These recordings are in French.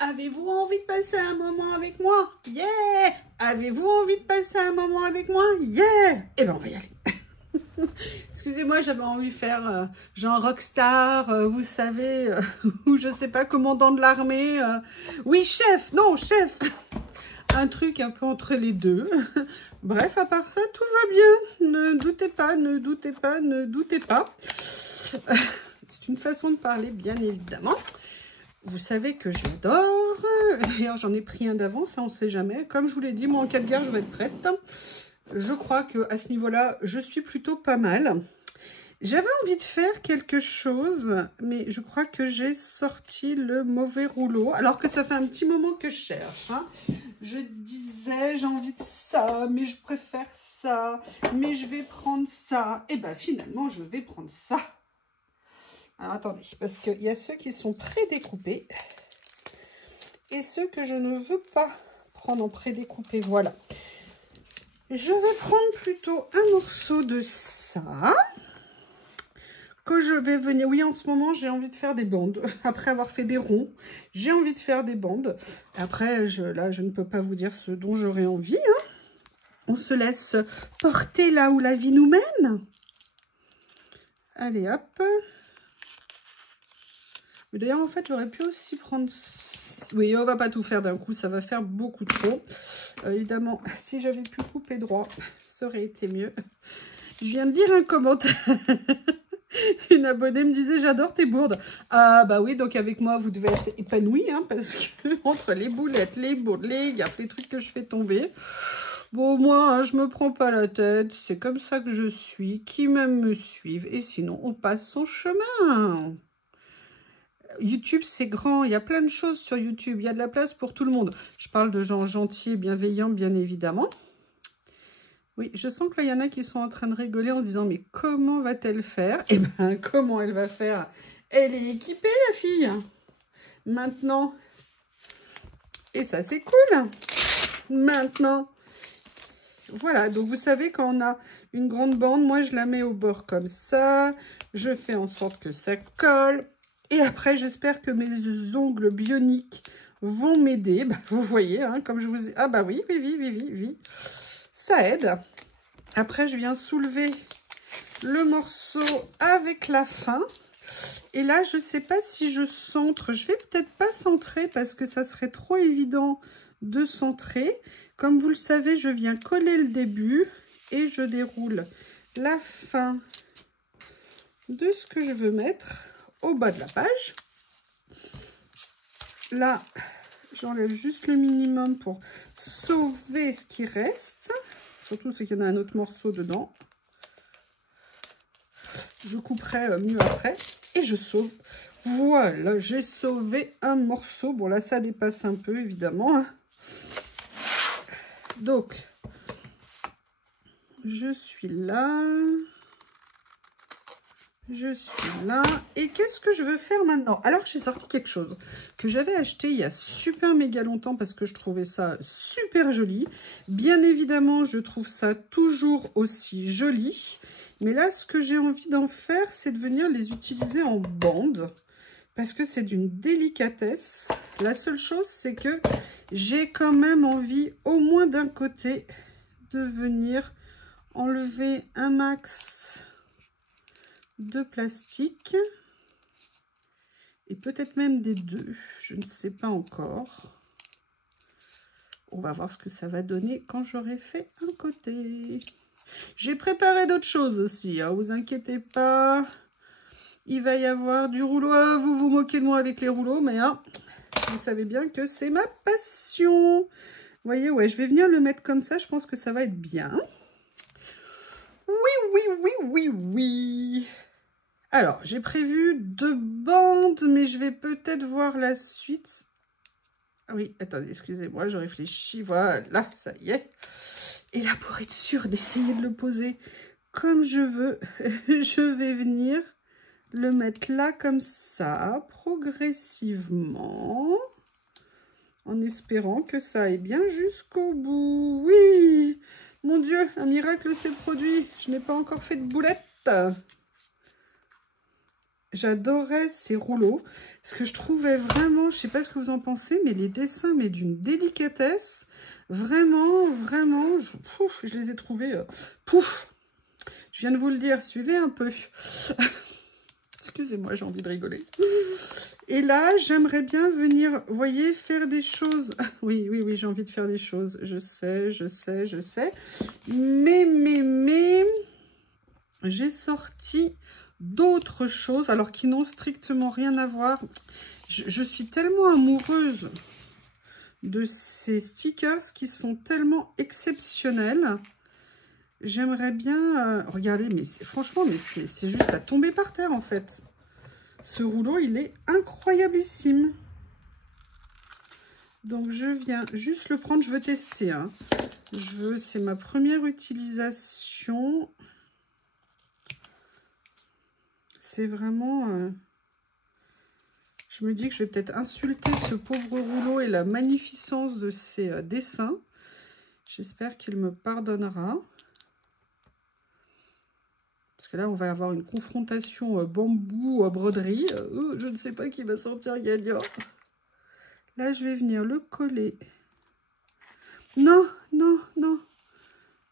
Avez-vous envie de passer un moment avec moi? Yeah! Avez-vous envie de passer un moment avec moi? Yeah! Eh ben, on va y aller. Excusez-moi, j'avais envie de faire genre rockstar, vous savez, ou je sais pas, commandant de l'armée. Oui, chef, non, chef. Un truc un peu entre les deux. Bref, à part ça, tout va bien. Ne doutez pas, ne doutez pas, ne doutez pas. C'est une façon de parler, bien évidemment. Vous savez que j'adore. D'ailleurs, j'en ai pris un d'avance, on ne sait jamais. Comme je vous l'ai dit, moi, en cas de guerre, je vais être prête. Je crois qu'à ce niveau-là, je suis plutôt pas mal. J'avais envie de faire quelque chose, mais je crois que j'ai sorti le mauvais rouleau. Alors que ça fait un petit moment que je cherche. Hein. Je disais, j'ai envie de ça, mais je préfère ça. Mais je vais prendre ça. Et bien, finalement, je vais prendre ça. Alors, attendez, parce qu'il y a ceux qui sont prédécoupés et ceux que je ne veux pas prendre en prédécoupé. Voilà. Je vais prendre plutôt un morceau de ça que je vais venir... Oui, en ce moment, j'ai envie de faire des bandes. Après avoir fait des ronds, j'ai envie de faire des bandes. Après, là, je ne peux pas vous dire ce dont j'aurais envie. Hein. On se laisse porter là où la vie nous mène. Allez, hop. Mais d'ailleurs, en fait, j'aurais pu aussi prendre... Oui, on va pas tout faire d'un coup, ça va faire beaucoup trop. Évidemment, si j'avais pu couper droit, ça aurait été mieux. Je viens de lire un commentaire. Une abonnée me disait, j'adore tes bourdes. Ah bah oui, donc avec moi, vous devez être épanouie, hein, parce que entre les boulettes, les bourdes, les gaffes, les trucs que je fais tomber... Bon, moi, hein, je me prends pas la tête. C'est comme ça que je suis. Qui m'aime me suivre. Et sinon, on passe son chemin. YouTube, c'est grand. Il y a plein de choses sur YouTube. Il y a de la place pour tout le monde. Je parle de gens gentils et bienveillants, bien évidemment. Oui, je sens que là, il y en a qui sont en train de rigoler en se disant, mais comment va-t-elle faire? Eh bien, comment elle va faire? Elle est équipée, la fille. Maintenant. Et ça, c'est cool. Maintenant. Voilà, donc vous savez, quand on a une grande bande, moi, je la mets au bord comme ça. Je fais en sorte que ça colle. Et après, j'espère que mes ongles bioniques vont m'aider. Bah, vous voyez, hein, comme je vous ai... Ah bah oui, oui. Ça aide. Après, je viens soulever le morceau avec la fin. Et là, je ne sais pas si je centre. Je vais peut-être pas centrer parce que ça serait trop évident de centrer. Comme vous le savez, je viens coller le début et je déroule la fin de ce que je veux mettre au bas de la page. Là, j'enlève juste le minimum pour sauver ce qui reste. Surtout, c'est qu'il y en a un autre morceau dedans. Je couperai mieux après. Et je sauve. Voilà, j'ai sauvé un morceau. Bon, là, ça dépasse un peu, évidemment. Donc, je suis là. Je suis là. Et qu'est-ce que je veux faire maintenant? Alors, j'ai sorti quelque chose que j'avais acheté il y a super méga longtemps parce que je trouvais ça super joli. Bien évidemment, je trouve ça toujours aussi joli. Mais là, ce que j'ai envie d'en faire, c'est de venir les utiliser en bande. Parce que c'est d'une délicatesse. La seule chose, c'est que j'ai quand même envie, au moins d'un côté, de venir enlever un max de plastique. Et peut-être même des deux. Je ne sais pas encore. On va voir ce que ça va donner quand j'aurai fait un côté. J'ai préparé d'autres choses aussi, hein, vous inquiétez pas. Il va y avoir du rouleau. Ah, vous vous moquez de moi avec les rouleaux, mais hein, vous savez bien que c'est ma passion. Vous voyez, ouais, je vais venir le mettre comme ça. Je pense que ça va être bien. Oui. Alors, j'ai prévu 2 bandes, mais je vais peut-être voir la suite. Oui, attendez, excusez-moi, je réfléchis. Voilà, ça y est. Et là, pour être sûre d'essayer de le poser comme je veux, je vais venir le mettre là comme ça, progressivement, en espérant que ça aille bien jusqu'au bout. Oui, mon Dieu, un miracle s'est produit. Je n'ai pas encore fait de boulettes. J'adorais ces rouleaux. Parce que je trouvais vraiment, je sais pas ce que vous en pensez, mais les dessins, mais d'une délicatesse. Vraiment, vraiment, je les ai trouvés... pouf! Je viens de vous le dire, suivez un peu. Excusez-moi, j'ai envie de rigoler. Et là, j'aimerais bien venir, vous voyez, faire des choses. Oui, oui, oui, j'ai envie de faire des choses. Je sais, je sais, je sais. Mais, j'ai sorti d'autres choses, alors qui n'ont strictement rien à voir. Je suis tellement amoureuse de ces stickers qui sont tellement exceptionnels. J'aimerais bien... regardez, mais franchement, mais c'est juste à tomber par terre, en fait. Ce rouleau, il est incroyablissime. Donc, je viens juste le prendre. Je veux tester. Hein. C'est ma première utilisation. C'est vraiment... je me dis que je vais peut-être insulter ce pauvre rouleau et la magnificence de ses dessins. J'espère qu'il me pardonnera. Parce que là, on va avoir une confrontation bambou à broderie. Je ne sais pas qui va sortir gagnant. Là, je vais venir le coller. Non, non, non.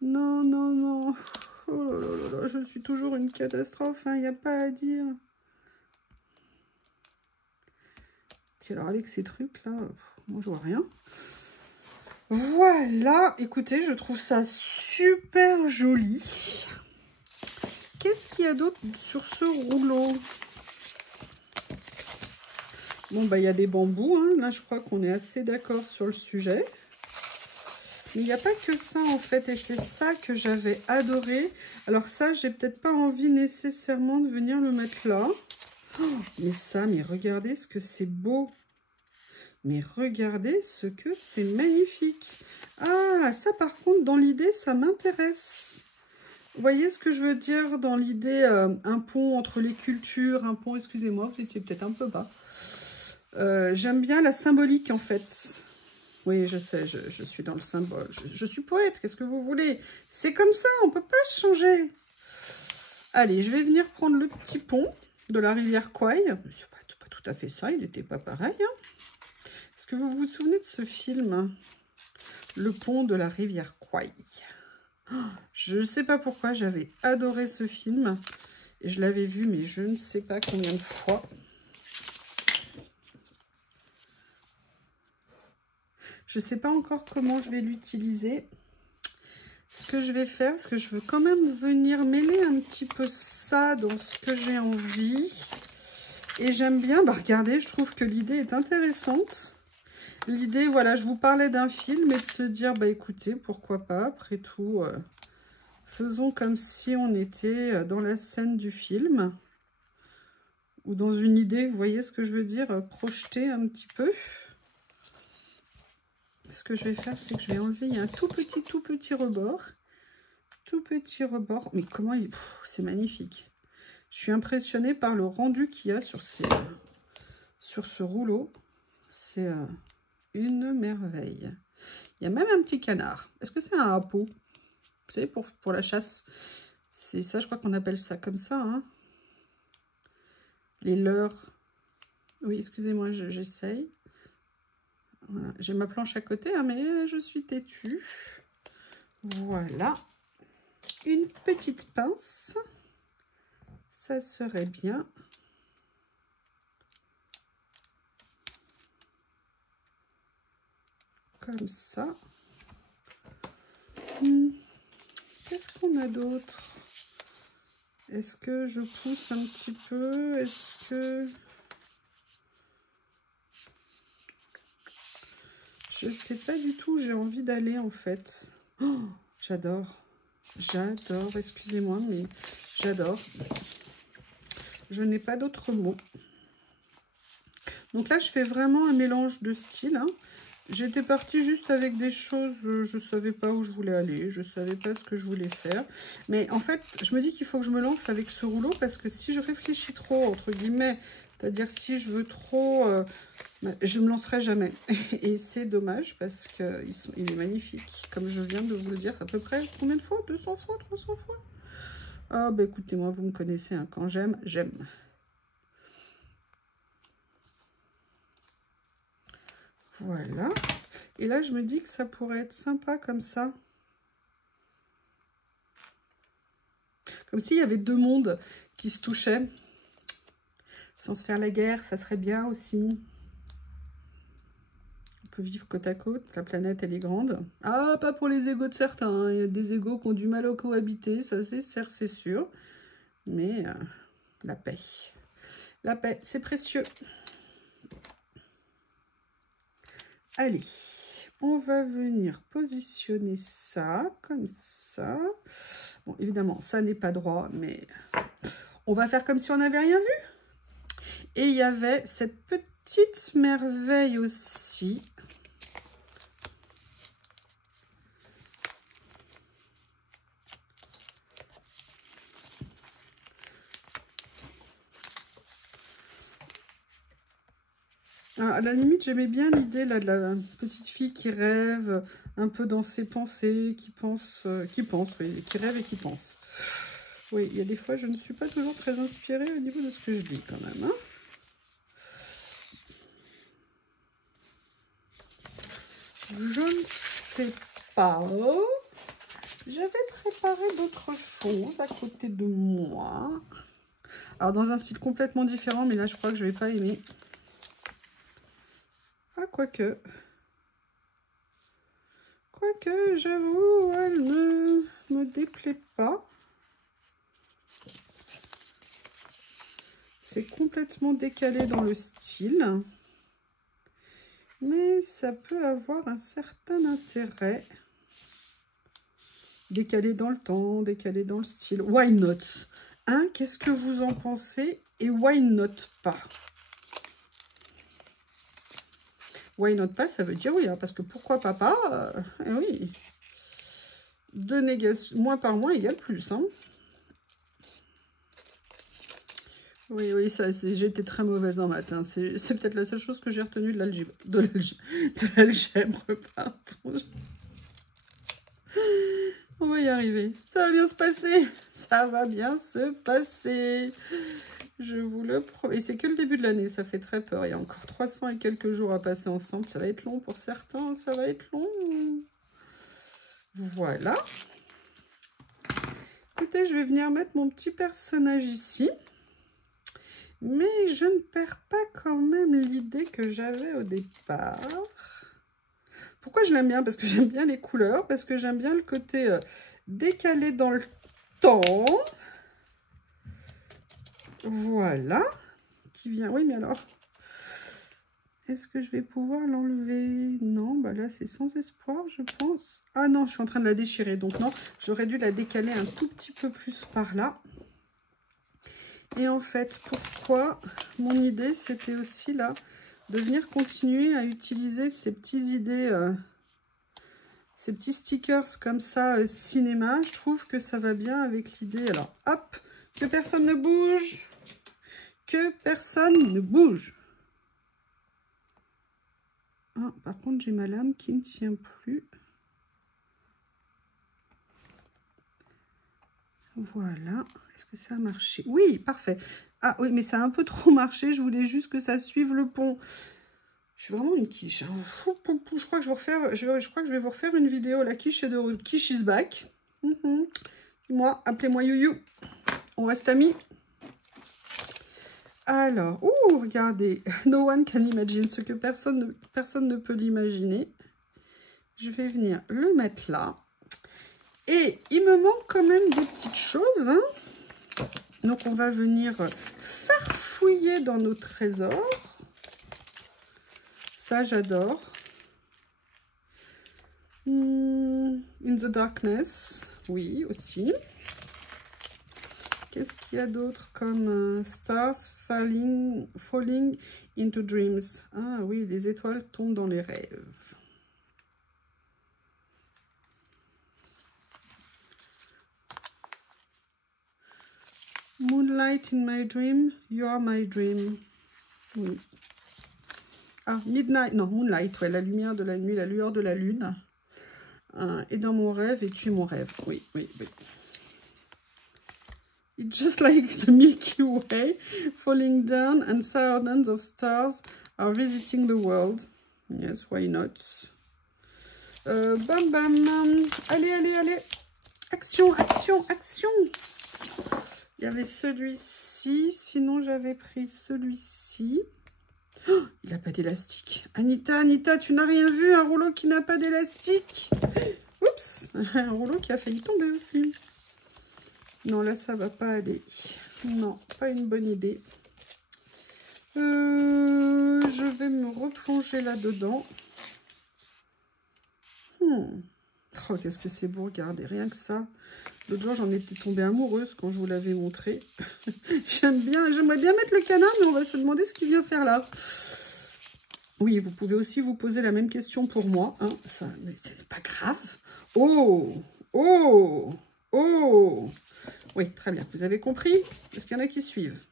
Non, non, non. Oh là là là, je suis toujours une catastrophe. Il n'y a pas à dire. Puis alors, avec ces trucs-là, moi, je vois rien. Voilà. Écoutez, je trouve ça super joli. Qu'est-ce qu'il y a d'autre sur ce rouleau? Bon, bah, il y a des bambous. Hein. Là, je crois qu'on est assez d'accord sur le sujet. Mais il n'y a pas que ça, en fait. Et c'est ça que j'avais adoré. Alors ça, j'ai peut-être pas envie nécessairement de venir le mettre là. Oh, mais ça, mais regardez ce que c'est beau. Mais regardez ce que c'est magnifique. Ah, ça, par contre, dans l'idée, ça m'intéresse. Vous voyez ce que je veux dire dans l'idée, un pont entre les cultures, un pont, excusez-moi, vous étiez peut-être un peu bas. J'aime bien la symbolique en fait. Oui, je sais, je suis dans le symbole. Je suis poète, qu'est-ce que vous voulez? C'est comme ça, on ne peut pas changer. Allez, je vais venir prendre le petit pont de la rivière Kwai. C'est pas tout à fait ça, il n'était pas pareil. Hein. Est-ce que vous vous souvenez de ce film? Le pont de la rivière Kwai. Je ne sais pas pourquoi, j'avais adoré ce film. Et je l'avais vu, mais je ne sais pas combien de fois. Je ne sais pas encore comment je vais l'utiliser. Ce que je vais faire, parce que je veux quand même venir mêler un petit peu ça dans ce que j'ai envie. Et j'aime bien, bah regardez, je trouve que l'idée est intéressante. L'idée, voilà, je vous parlais d'un film et de se dire, bah écoutez, pourquoi pas, après tout... faisons comme si on était dans la scène du film. Ou dans une idée, vous voyez ce que je veux dire? Projeter un petit peu. Ce que je vais faire, c'est que je vais enlever, il y a un tout petit rebord. Tout petit rebord. Mais comment il... C'est magnifique. Je suis impressionnée par le rendu qu'il y a sur ce rouleau. C'est une merveille. Il y a même un petit canard. Est-ce que c'est un happo? Vous savez, pour la chasse. C'est ça, je crois qu'on appelle ça comme ça. Hein. Les leurres. Oui, excusez-moi, j'essaye. Voilà. J'ai ma planche à côté, hein, mais je suis têtue. Voilà. Une petite pince. Ça serait bien. Comme ça. Qu'est-ce qu'on a d'autre? Est-ce que je pousse un petit peu? Est-ce que... Je sais pas du tout où j'ai envie d'aller en fait. Oh, j'adore. J'adore, excusez-moi, mais j'adore. Je n'ai pas d'autres mots. Donc là, je fais vraiment un mélange de styles. Hein. J'étais partie juste avec des choses, je ne savais pas où je voulais aller, je ne savais pas ce que je voulais faire. Mais en fait, je me dis qu'il faut que je me lance avec ce rouleau parce que si je réfléchis trop, entre guillemets, c'est-à-dire si je veux trop, je ne me lancerai jamais. Et c'est dommage parce qu'il est magnifique. Comme je viens de vous le dire, à peu près combien de fois? 200 fois, 300 fois? Ah bah écoutez-moi, vous me connaissez, hein, quand j'aime, j'aime. Voilà. Et là, je me dis que ça pourrait être sympa comme ça. Comme s'il y avait deux mondes qui se touchaient. Sans se faire la guerre, ça serait bien aussi. On peut vivre côte à côte. La planète, elle est grande. Ah, pas pour les égos de certains. Hein. Il y a des égos qui ont du mal à cohabiter. Ça, c'est sûr. Mais la paix. La paix, c'est précieux. Allez. On va venir positionner ça, comme ça. Bon, évidemment, ça n'est pas droit, mais on va faire comme si on n'avait rien vu. Et il y avait cette petite merveille aussi. À la limite, j'aimais bien l'idée là de la petite fille qui rêve un peu dans ses pensées, qui pense, oui, qui rêve et qui pense. Oui, il y a des fois, je ne suis pas toujours très inspirée au niveau de ce que je dis quand même. Hein. Je ne sais pas. J'avais préparé d'autres choses à côté de moi. Alors, dans un style complètement différent, mais là, je crois que je ne vais pas aimer. Ah, quoique, j'avoue, elle ne me déplaît pas. C'est complètement décalé dans le style. Mais ça peut avoir un certain intérêt. Décalé dans le temps, décalé dans le style. Why not? Hein, qu'est-ce que vous en pensez? Et why not pas? Why not pas, ça veut dire oui, hein, parce que pourquoi pas, oui. 2 négations, moins par moins égale plus. Hein. Oui, oui, j'ai été très mauvaise en maths. Hein. C'est peut-être la seule chose que j'ai retenue de l'algèbre. De l'algèbre, pardon. On va y arriver. Ça va bien se passer. Ça va bien se passer. Je vous le promets. C'est que le début de l'année, ça fait très peur. Il y a encore 300 et quelques jours à passer ensemble. Ça va être long pour certains, ça va être long. Voilà. Écoutez, je vais venir mettre mon petit personnage ici. Mais je ne perds pas quand même l'idée que j'avais au départ. Pourquoi je l'aime bien? Parce que j'aime bien les couleurs, parce que j'aime bien le côté décalé dans le temps. Voilà. Qui vient. Oui, mais alors, est-ce que je vais pouvoir l'enlever? Non, bah là, c'est sans espoir, je pense. Ah non, je suis en train de la déchirer. Donc non, j'aurais dû la décaler un tout petit peu plus par là. Et en fait, pourquoi mon idée, c'était aussi là, de venir continuer à utiliser ces petites idées, ces petits stickers comme ça, cinéma. Je trouve que ça va bien avec l'idée. Alors, hop, que personne ne bouge. Que personne ne bouge. Ah, par contre, j'ai ma lame qui ne tient plus. Voilà. Est-ce que ça a marché? Oui, parfait. Ah oui, mais ça a un peu trop marché. Je voulais juste que ça suive le pont. Je suis vraiment une quiche. Hein. Je crois que je vais vous refaire une vidéo. La quiche est de quiche is back. Moi, appelez-moi Youyou. On reste amis. Alors, regardez. No one can imagine. Ce que personne ne peut l'imaginer. Je vais venir le mettre là. Et il me manque quand même des petites choses. Hein. Donc, on va venir farfouiller dans nos trésors. Ça, j'adore. In the Darkness. Oui, aussi. Qu'est-ce qu'il y a d'autre comme Stars falling into Dreams. Ah oui, les étoiles tombent dans les rêves. Moonlight in my dream, you are my dream. Oui. Ah, midnight, non, moonlight, ouais, la lumière de la nuit, la lueur de la lune. Et dans mon rêve, et tu es mon rêve. Oui, oui, oui. It's just like the Milky Way, falling down and thousands of stars are visiting the world. Yes, why not? Bam, bam. Allez, allez, allez. Action, action, action. Il y avait celui-ci. Sinon, j'avais pris celui-ci. Oh, il n'a pas d'élastique. Anita, Anita, tu n'as rien vu? Un rouleau qui n'a pas d'élastique? Oups. Un rouleau qui a failli tomber aussi. Non, là, ça va pas aller. Non, pas une bonne idée. Je vais me replonger là-dedans. Oh, qu'est-ce que c'est beau, regardez, rien que ça. L'autre jour, j'en étais tombée amoureuse quand je vous l'avais montré. J'aimerais bien mettre le canard, mais on va se demander ce qu'il vient faire là. Oui, vous pouvez aussi vous poser la même question pour moi. Hein. Ça, mais c'est pas grave. Oh, oh, oh. Oui, très bien. Vous avez compris? Est-ce qu'il y en a qui suivent?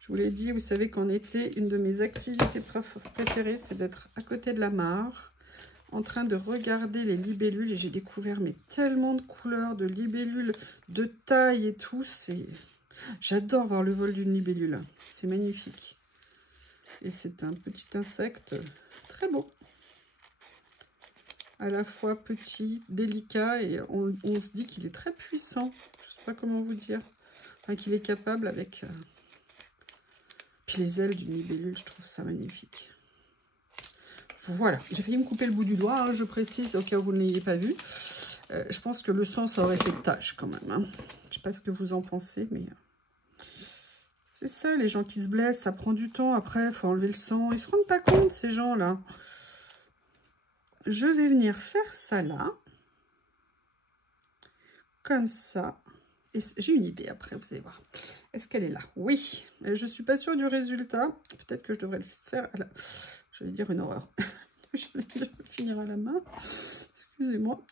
Je vous l'ai dit, vous savez qu'en été, une de mes activités préférées, c'est d'être à côté de la mare, en train de regarder les libellules. Et j'ai découvert mais tellement de couleurs, de libellules, de taille et tout. J'adore voir le vol d'une libellule. C'est magnifique. Et c'est un petit insecte très beau. À la fois petit, délicat, et on se dit qu'il est très puissant. Je ne sais pas comment vous dire. Enfin, qu'il est capable avec... Puis les ailes d'une libellule, je trouve ça magnifique. Voilà, j'ai failli me couper le bout du doigt, hein, je précise, au cas où vous ne l'ayez pas vu. Je pense que le sang, ça aurait fait tache quand même. Hein. Je ne sais pas ce que vous en pensez, mais... C'est ça, les gens qui se blessent, ça prend du temps. Après, il faut enlever le sang. Ils ne se rendent pas compte, ces gens-là. Je vais venir faire ça là. Comme ça. Et j'ai une idée après, vous allez voir. Est-ce qu'elle est là? Oui. Je ne suis pas sûre du résultat. Peut-être que je devrais le faire à la... J'allais dire une horreur. Je vais le finir à la main. Excusez-moi.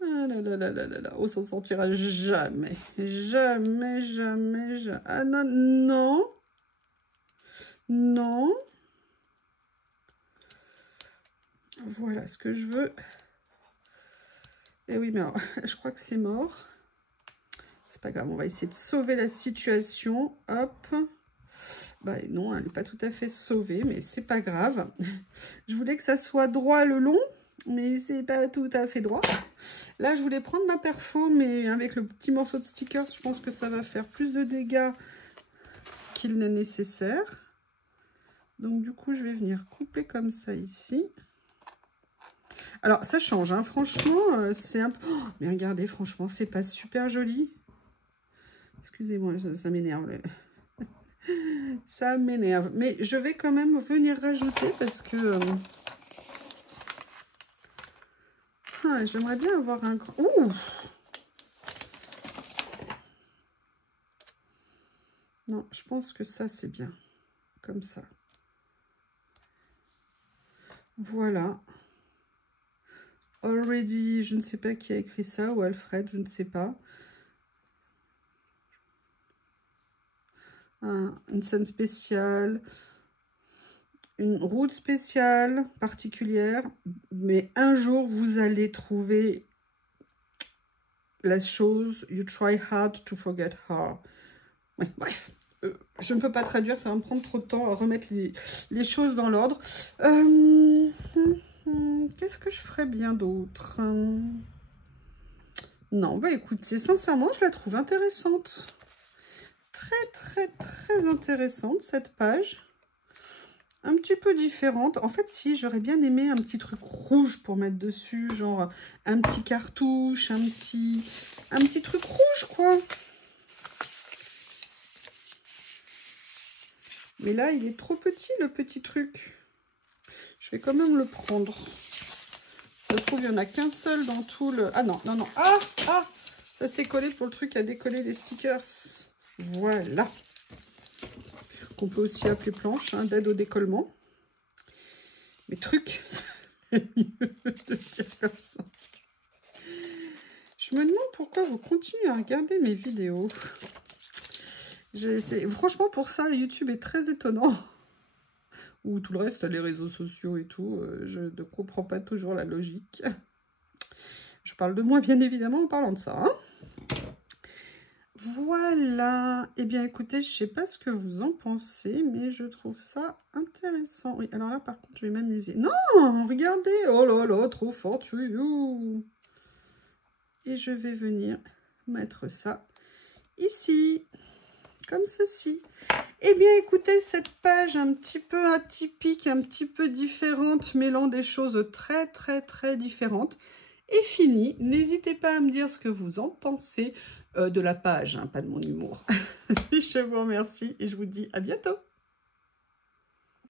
Ah là là là là là là. On s'en sortira jamais. Jamais, jamais, jamais. Ah non, non. Non. Voilà ce que je veux. Et oui, mais alors, je crois que c'est mort. C'est pas grave, on va essayer de sauver la situation. Hop. Bah non, elle n'est pas tout à fait sauvée, mais c'est pas grave. Je voulais que ça soit droit le long, mais c'est pas tout à fait droit. Là, je voulais prendre ma perfo, mais avec le petit morceau de sticker, je pense que ça va faire plus de dégâts qu'il n'est nécessaire. Donc du coup, je vais venir couper comme ça ici. Alors, ça change, hein. Franchement, c'est un peu... Oh, mais regardez, franchement, c'est pas super joli. Excusez-moi, ça m'énerve. Ça m'énerve. Mais je vais quand même venir rajouter parce que... j'aimerais bien avoir un grand... Ouh! Non, je pense que ça, c'est bien. Comme ça. Voilà. Already, je ne sais pas qui a écrit ça, ou Alfred, je ne sais pas. Une scène spéciale, une route spéciale, particulière, mais un jour, vous allez trouver la chose, you try hard to forget her. Ouais, bref, je ne peux pas traduire, ça va me prendre trop de temps à remettre les choses dans l'ordre. Qu'est-ce que je ferais bien d'autre? Non, bah écoutez, sincèrement, je la trouve intéressante. Très, très, très intéressante, cette page. Un petit peu différente. En fait, si, j'aurais bien aimé un petit truc rouge pour mettre dessus. Genre, un petit cartouche, un petit truc rouge, quoi. Mais là, il est trop petit, le petit truc. Je vais quand même le prendre. Je trouve qu'il n'y en a qu'un seul dans tout le... Ah non, non, non. Ah, ah, ça s'est collé pour le truc à décoller les stickers. Voilà. Qu'on peut aussi appeler planche, hein, d'aide au décollement. Mais truc, c'est mieux de dire comme ça. Je me demande pourquoi vous continuez à regarder mes vidéos. Franchement, pour ça, YouTube est très étonnant. Ou tout le reste, les réseaux sociaux et tout, je ne comprends pas toujours la logique. Je parle de moi, bien évidemment, en parlant de ça. Hein. Voilà. Eh bien, écoutez, je sais pas ce que vous en pensez, mais je trouve ça intéressant. Oui, alors là, par contre, je vais m'amuser. Non, regardez. Oh là là, trop fort, you. Et je vais venir mettre ça ici, comme ceci. Eh bien, écoutez, cette page un petit peu atypique, un petit peu différente, mêlant des choses très, très, très différentes, est finie. N'hésitez pas à me dire ce que vous en pensez de la page, hein, pas de mon humour. Je vous remercie et je vous dis à bientôt.